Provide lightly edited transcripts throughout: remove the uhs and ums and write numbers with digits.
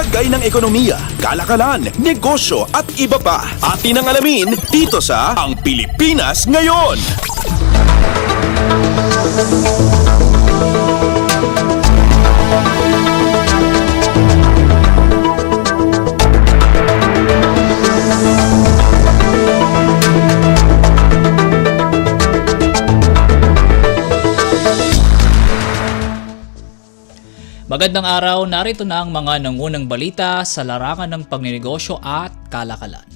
Lagay ng ekonomiya, kalakalan, negosyo at iba pa. Atin ang alamin dito sa Ang Pilipinas Ngayon. Magandang araw, narito na ang mga nangunang balita sa larangan ng pagninegosyo at kalakalan.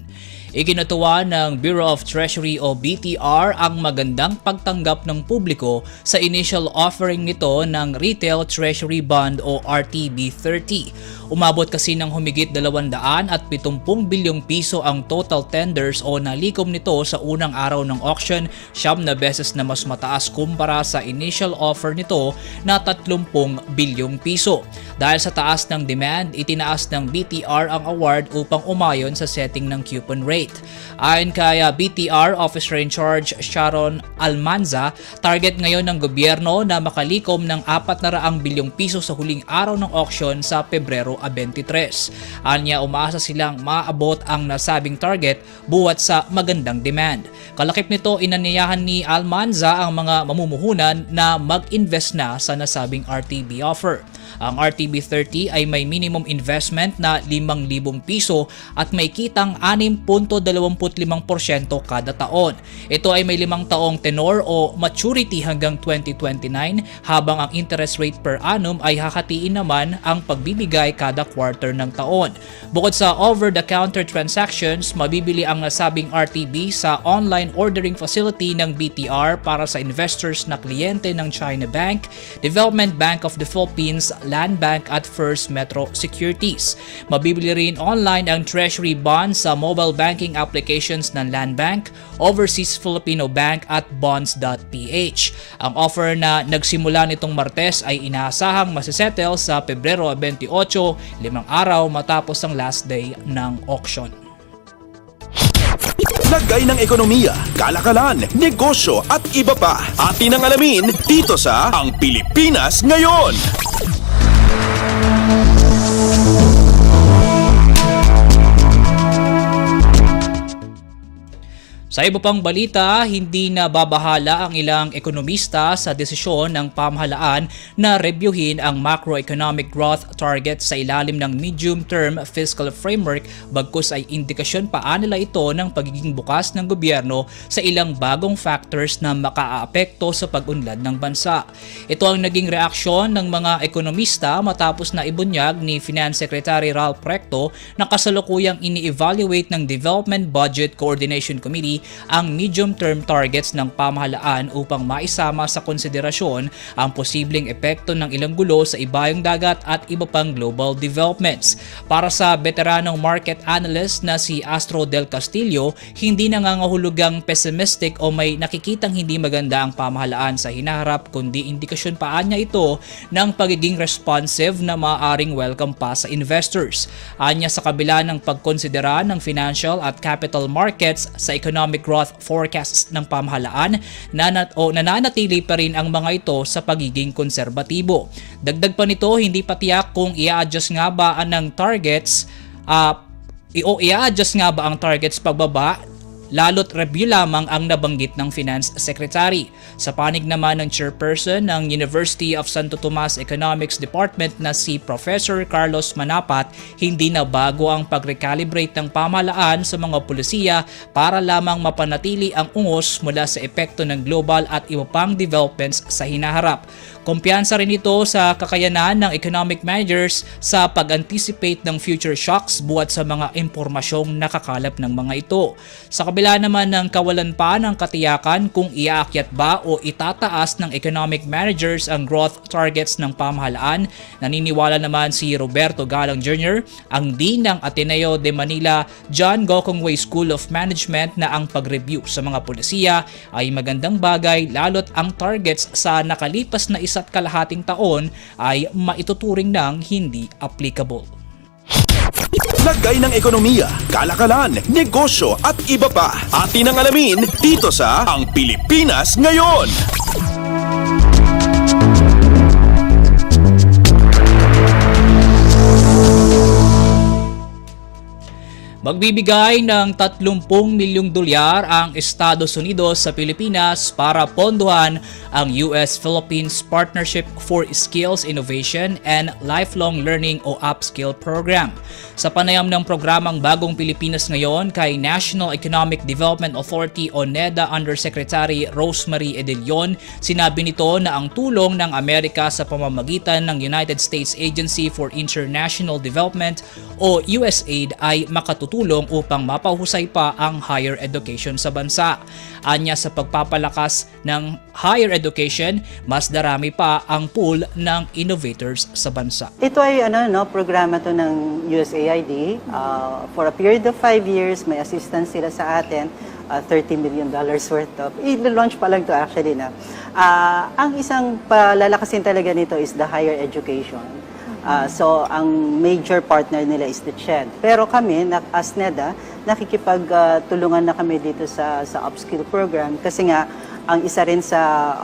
Iginatuwa ng Bureau of Treasury o BTR ang magandang pagtanggap ng publiko sa initial offering nito ng Retail Treasury Bond o RTB30. Umabot kasi ng humigit 270 bilyong piso ang total tenders o nalikom nito sa unang araw ng auction, 9 na beses na mas mataas kumpara sa initial offer nito na 30 bilyong piso. Dahil sa taas ng demand, itinaas ng BTR ang award upang umayon sa setting ng coupon rate. Ayon kay BTR Officer in Charge Sharon Almanza, target ngayon ng gobyerno na makalikom ng 400 bilyong piso sa huling araw ng auction sa Pebrero 23. Anya, umaasa silang maabot ang nasabing target buwat sa magandang demand. Kalakip nito, inanyayahan ni Almanza ang mga mamumuhunan na mag-invest na sa nasabing RTB offer. Ang RTB30 ay may minimum investment na 5,000 piso at may kitang 6.25% kada taon. Ito ay may 5 taong tenor o maturity hanggang 2029 habang ang interest rate per annum ay hakatiin naman ang pagbibigay kada quarter ng taon. Bukod sa over-the-counter transactions, mabibili ang nasabing RTB sa online ordering facility ng BTR para sa investors na kliyente ng China Bank, Development Bank of the Philippines, Land Bank at First Metro Securities. Mabibili rin online ang Treasury Bonds sa mobile banking applications ng Land Bank, Overseas Filipino Bank at Bonds.ph. Ang offer na nagsimula nitong Martes ay inaasahang masisettle sa Pebrero 28, 5 araw matapos ang last day ng auction. Lagay ng ekonomiya, kalakalan, negosyo at iba pa. Atin ang alamin dito sa Ang Pilipinas Ngayon. Sa iba pang balita, hindi na babahala ang ilang ekonomista sa desisyon ng pamahalaan na rebyuhin ang macroeconomic growth target sa ilalim ng medium-term fiscal framework bagkus ay indikasyon pa nila ito ng pagiging bukas ng gobyerno sa ilang bagong factors na makaaapekto sa pag-unlad ng bansa. Ito ang naging reaksyon ng mga ekonomista matapos na ibunyag ni Finance Secretary Ralph Recto na kasalukuyang ini-evaluate ng Development Budget Coordination Committee ang medium-term targets ng pamahalaan upang maisama sa konsiderasyon ang posibleng epekto ng ilang gulo sa ibayong dagat at iba pang global developments. Para sa veteranong market analyst na si Astro Del Castillo, hindi nangangahulugang pessimistic o may nakikitang hindi maganda ang pamahalaan sa hinaharap kundi indikasyon pa niya ito ng pagiging responsive na maaaring welcome pa sa investors. Anya, sa kabila ng pagkonsidera ng financial at capital markets sa economic growth forecasts ng pamahalaan, nananatili pa rin ang mga ito sa pagiging konserbatibo. Dagdag pa nito, hindi pa tiyak kung i-adjust nga ba ang targets pagbaba, lalo't review lamang ang nabanggit ng Finance Secretary. Sa panig naman ng chairperson ng University of Santo Tomas Economics Department na si Professor Carlos Manapat, hindi na bago ang pag-recalibrate ng pamahalaan sa mga pulisiya para lamang mapanatili ang ungos mula sa epekto ng global at iba pang developments sa hinaharap. Kumpiyansa rin ito sa kakayanan ng economic managers sa pag-anticipate ng future shocks buwat sa mga impormasyong nakakalap ng mga ito. Sa kabila naman ng kawalan pa ng katiyakan kung iaakyat ba o itataas ng economic managers ang growth targets ng pamahalaan, naniniwala naman si Roberto Galang Jr., ang Dean ng Ateneo de Manila John Gokongwei School of Management, na ang pag-review sa mga pulisiya ay magandang bagay lalo't ang targets sa nakalipas na 1.5 taon ay maituturing ng hindi applicable. Lagay ng ekonomiya, kalakalan, negosyo at iba pa. Atin ang alamin dito sa Ang Pilipinas Ngayon. Magbibigay ng 30 milyong dolyar ang Estados Unidos sa Pilipinas para pondohan ang US-Philippines Partnership for Skills Innovation and Lifelong Learning o Upskill Program. Sa panayam ng programang Bagong Pilipinas Ngayon kay National Economic Development Authority o NEDA Undersecretary Rosemary Edelion, sinabi nito na ang tulong ng Amerika sa pamamagitan ng United States Agency for International Development o USAID ay makatutulong upang mapahusay pa ang higher education sa bansa. Anya sa pagpapalakas ng higher education, mas darami pa ang pool ng innovators sa bansa. Ito ay programa to ng USAID. For a period of 5 years, may assistance sila sa atin, $30 million worth of. I-launch pa lang to actually na. Ang isang palalakasin talaga nito is the higher education. So, ang major partner nila is the CHED. Pero kami, as NEDA, nakikipagtulungan na kami dito sa upskill program kasi nga, ang isa rin sa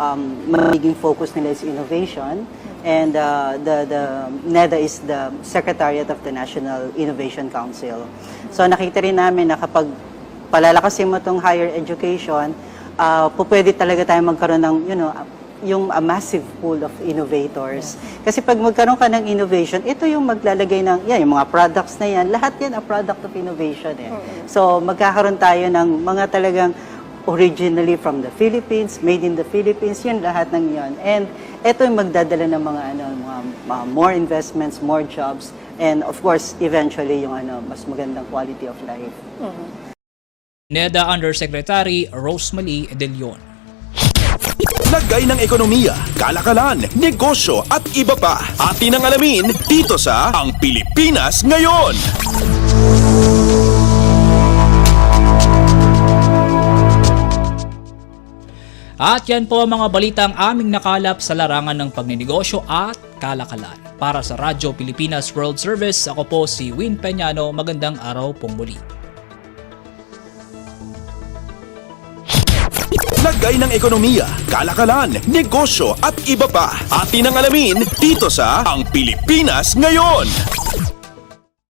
magiging focus nila is innovation. And the NEDA is the Secretariat of the National Innovation Council. So, nakita rin namin na kapag palalakasin mo itong higher education, pwede talaga tayo magkaroon ng, yung a massive pool of innovators. Kasi pag magkaroon ka ng innovation, ito yung maglalagay ng, yung mga products na yan, lahat yan a product of innovation. So, magkakaroon tayo ng mga talagang originally from the Philippines, made in the Philippines, yun lahat ng yun. And ito yung magdadala ng mga more investments, more jobs, and of course, eventually, yung mas magandang quality of life. NEDA Undersecretary Rosemary Edelion. Lagay ng ekonomiya, kalakalan, negosyo at iba pa. Atin ang alamin dito sa Ang Pilipinas Ngayon. At yan po ang mga balitang aming nakalap sa larangan ng pagninegosyo at kalakalan. Para sa Radyo Pilipinas World Service, ako po si Win Peñano. Magandang araw pong muli. Lagay ng ekonomiya, kalakalan, negosyo at iba pa. Atin ang alamin dito sa Ang Pilipinas Ngayon.